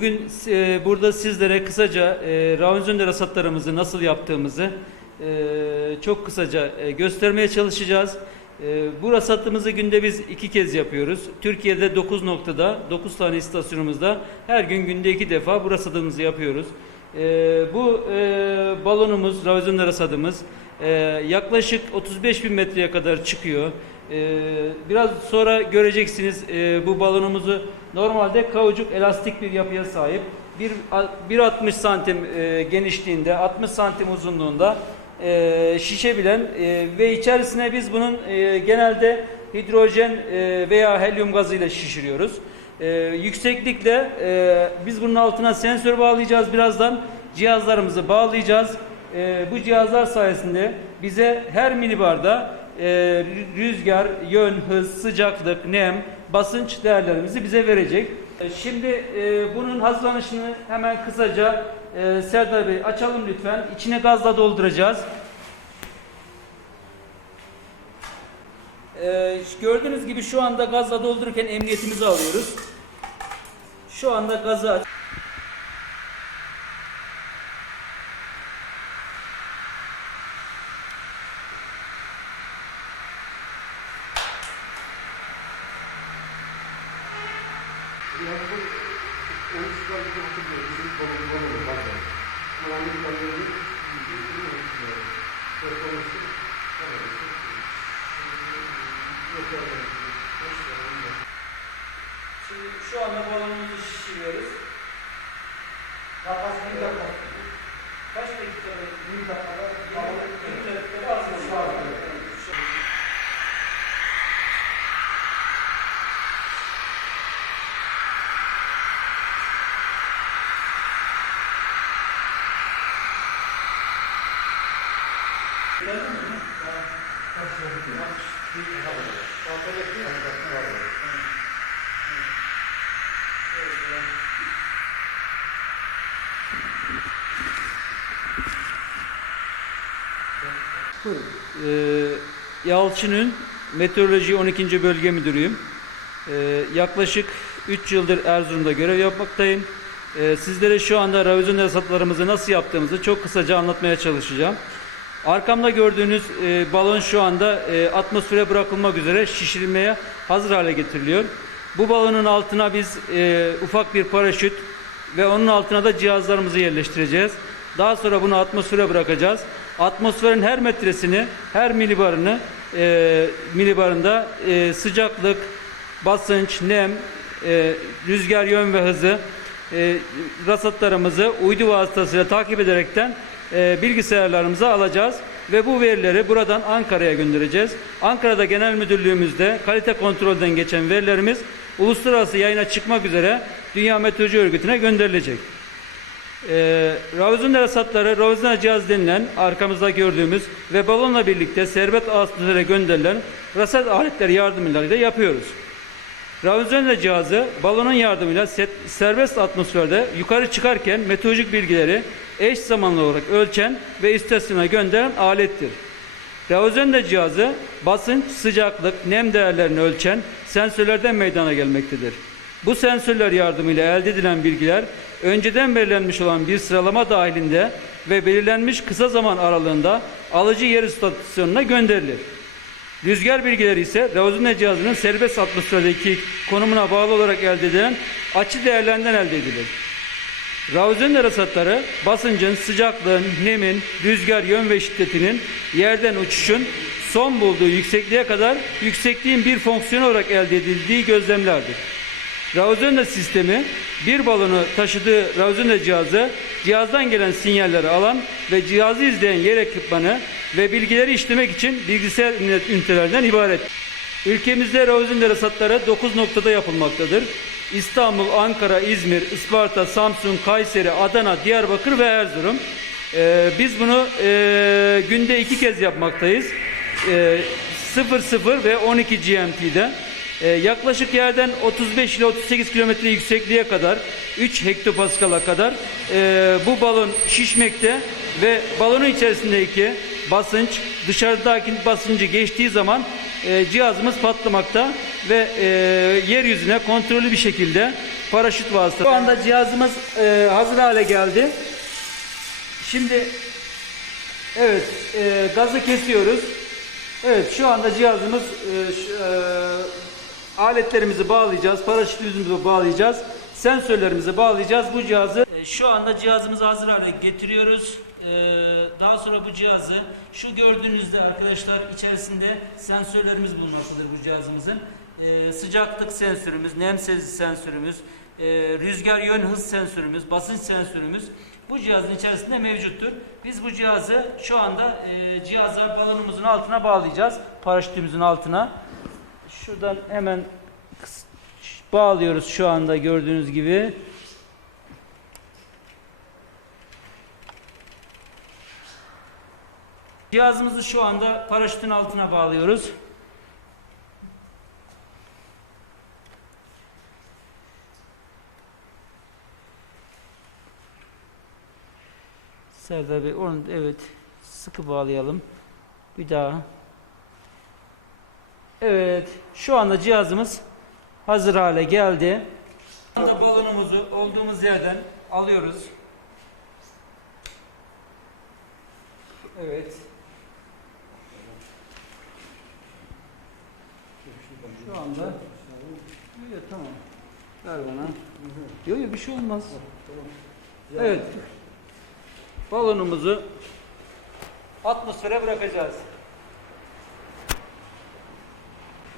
bugün e, burada sizlere kısaca e, Ravenzönder hasatlarımızı nasıl yaptığımızı e, çok kısaca e, göstermeye çalışacağız. E, bu hasatımızı günde biz iki kez yapıyoruz. Türkiye'de 9 noktada, 9 tane istasyonumuzda her gün günde iki defa bu hasatımızı yapıyoruz. E, bu e, balonumuz, Ravenzönder hasadımız e, yaklaşık 35 bin metreye kadar çıkıyor. Ee, biraz sonra göreceksiniz e, bu balonumuzu normalde kauçuk elastik bir yapıya sahip. Bir 1.60 santim e, genişliğinde 60 santim uzunluğunda e, şişebilen e, ve içerisine biz bunun e, genelde hidrojen e, veya helyum gazıyla şişiriyoruz. E, yükseklikle e, biz bunun altına sensör bağlayacağız birazdan cihazlarımızı bağlayacağız. E, bu cihazlar sayesinde bize her minibarda e, rüzgar, yön, hız, sıcaklık, nem, basınç değerlerimizi bize verecek. E, Şimdi e, bunun hazırlanışını hemen kısaca e, Serdar Bey açalım lütfen. İçine gazla dolduracağız. E, gördüğünüz gibi şu anda gazla doldururken emniyetimizi alıyoruz. Şu anda gazı aç. Yani bu oyuncular gibi hatırlıyor. Bizim kolumuz oluyor bazen. Normalde bir kariyeri Şimdi şu anda balonumuzu şişiriyoruz. Kapas bir dakika. Kaç dakika? Bir dakikada 20 dakika Ee, Yalçın'ın Meteoroloji 12. Bölge Müdürüyüm. Ee, yaklaşık 3 yıldır Erzurum'da görev yapmaktayım. Ee, sizlere şu anda revizyon hasatlarımızı nasıl yaptığımızı çok kısaca anlatmaya çalışacağım. Arkamda gördüğünüz e, balon şu anda e, atmosfere bırakılmak üzere şişirilmeye hazır hale getiriliyor. Bu balonun altına biz e, ufak bir paraşüt ve onun altına da cihazlarımızı yerleştireceğiz. Daha sonra bunu atmosfere bırakacağız. Atmosferin her metresini, her milibarını, e, milibarında e, sıcaklık, basınç, nem, e, rüzgar yön ve hızı e, rasatlarımızı uydu vasıtasıyla takip ederekten e, bilgisayarlarımıza alacağız ve bu verileri buradan Ankara'ya göndereceğiz. Ankara'da Genel Müdürlüğümüzde kalite kontrolden geçen verilerimiz uluslararası yayına çıkmak üzere Dünya Meteoroloji Örgütü'ne gönderilecek. E, Ravizunlar hasatları, Ravizunlar cihaz denilen arkamızda gördüğümüz ve balonla birlikte serbest atmosfere gönderilen rasat aletleri yardımıyla yapıyoruz. Ravizonla cihazı balonun yardımıyla serbest atmosferde yukarı çıkarken meteorolojik bilgileri eş zamanlı olarak ölçen ve istasyona gönderen alettir. Ravizonla cihazı basınç, sıcaklık, nem değerlerini ölçen sensörlerden meydana gelmektedir. Bu sensörler yardımıyla elde edilen bilgiler önceden belirlenmiş olan bir sıralama dahilinde ve belirlenmiş kısa zaman aralığında alıcı yer istasyonuna gönderilir. Rüzgar bilgileri ise Ravzune cihazının serbest atmosferdeki konumuna bağlı olarak elde edilen açı değerlerinden elde edilir. Ravzune rasatları basıncın, sıcaklığın, nemin, rüzgar yön ve şiddetinin yerden uçuşun son bulduğu yüksekliğe kadar yüksekliğin bir fonksiyon olarak elde edildiği gözlemlerdir. Ravzone sistemi bir balonu taşıdığı Ravzone cihazı cihazdan gelen sinyalleri alan ve cihazı izleyen yer ekipmanı ve bilgileri işlemek için bilgisayar ünitelerinden ibaret. Ülkemizde Ravzone rasatları 9 noktada yapılmaktadır. İstanbul, Ankara, İzmir, Isparta, Samsun, Kayseri, Adana, Diyarbakır ve Erzurum. Ee, biz bunu e, günde iki kez yapmaktayız. Ee, 00 ve 12 GMT'de. Ee, yaklaşık yerden 35 ile 38 kilometre yüksekliğe kadar 3 hektopaskal'a kadar e, bu balon şişmekte ve balonun içerisindeki basınç dışarıdaki basıncı geçtiği zaman e, cihazımız patlamakta ve e, yeryüzüne kontrollü bir şekilde paraşüt vasıtası. Şu anda cihazımız e, hazır hale geldi. Şimdi evet e, gazı kesiyoruz. Evet şu anda cihazımız e, şu, e, aletlerimizi bağlayacağız. Paraşütümüzü bağlayacağız. Sensörlerimizi bağlayacağız. Bu cihazı e, şu anda cihazımızı hazır hale getiriyoruz. E, daha sonra bu cihazı şu gördüğünüzde arkadaşlar içerisinde sensörlerimiz bulunmaktadır bu cihazımızın. E, sıcaklık sensörümüz, nem sezisi sensörümüz, e, rüzgar yön hız sensörümüz, basınç sensörümüz bu cihazın içerisinde mevcuttur. Biz bu cihazı şu anda e, cihaza balonumuzun altına bağlayacağız. Paraşütümüzün altına. Şuradan hemen bağlıyoruz şu anda gördüğünüz gibi. Cihazımızı şu anda paraşütün altına bağlıyoruz. Serdar Bey onu evet sıkı bağlayalım. Bir daha. Evet şu anda cihazımız hazır hale geldi. Şu anda balonumuzu olduğumuz yerden alıyoruz. Evet. Şu anda Evet tamam. Ver bana. Yok yok bir şey olmaz. Evet. Balonumuzu atmosfere bırakacağız.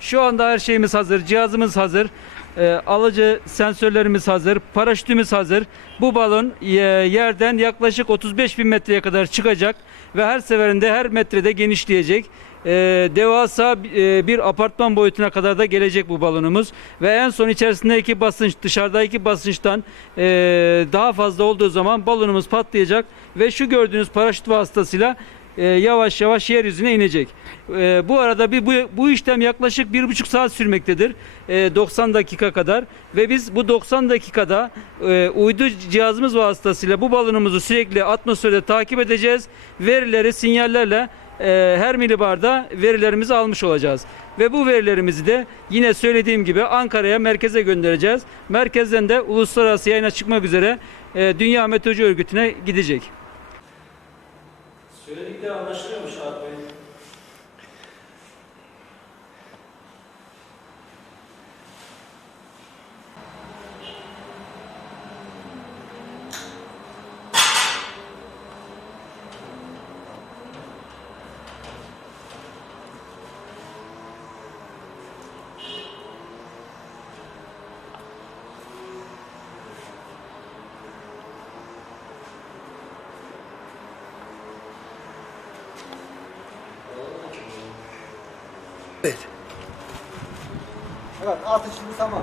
Şu anda her şeyimiz hazır. Cihazımız hazır. Ee, alıcı sensörlerimiz hazır. Paraşütümüz hazır. Bu balon e, yerden yaklaşık 35 bin metreye kadar çıkacak ve her seferinde her metrede genişleyecek. Ee, devasa e, bir apartman boyutuna kadar da gelecek bu balonumuz ve en son içerisindeki basınç dışarıdaki basınçtan e, daha fazla olduğu zaman balonumuz patlayacak ve şu gördüğünüz paraşüt vasıtasıyla e, yavaş yavaş yeryüzüne inecek. E, bu arada bir bu, bu işlem yaklaşık bir buçuk saat sürmektedir. E, 90 dakika kadar ve biz bu 90 dakikada e, uydu cihazımız vasıtasıyla bu balonumuzu sürekli atmosferde takip edeceğiz. Verileri sinyallerle e, her milibarda verilerimizi almış olacağız. Ve bu verilerimizi de yine söylediğim gibi Ankara'ya merkeze göndereceğiz. Merkezden de uluslararası yayına çıkmak üzere e, Dünya Meteoroloji Örgütü'ne gidecek. Söyledikleri anlaşılıyor mu Evet. Evet atışımız tamam.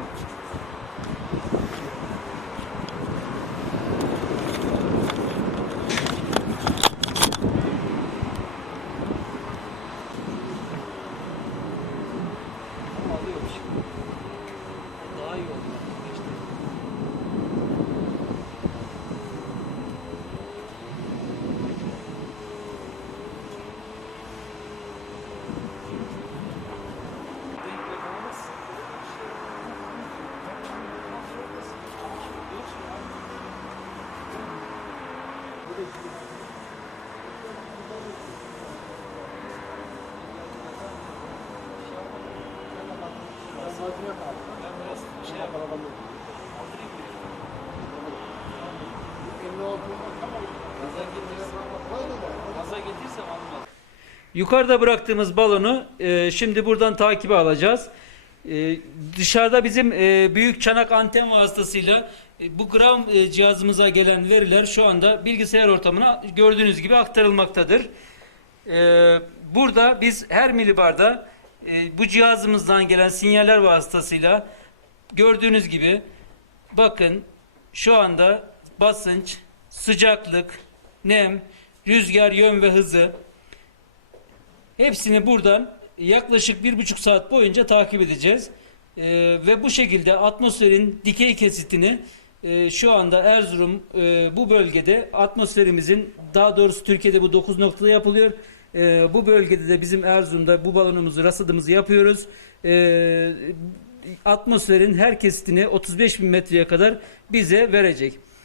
Yukarıda bıraktığımız balonu e, şimdi buradan takibe alacağız. E, dışarıda bizim e, büyük çanak anten vasıtasıyla bu gram e, cihazımıza gelen veriler şu anda bilgisayar ortamına gördüğünüz gibi aktarılmaktadır. E, burada biz her milibarda e, bu cihazımızdan gelen sinyaller vasıtasıyla gördüğünüz gibi bakın şu anda basınç, sıcaklık, nem, rüzgar yön ve hızı Hepsini buradan yaklaşık bir buçuk saat boyunca takip edeceğiz. Ve bu şekilde atmosferin dikey kesitini e, şu anda Erzurum e, bu bölgede atmosferimizin daha doğrusu Türkiye'de bu 9 noktada yapılıyor. E, bu bölgede de bizim Erzurum'da bu balonumuzu rasadımızı yapıyoruz. E, atmosferin her kesitini 35 bin metreye kadar bize verecek.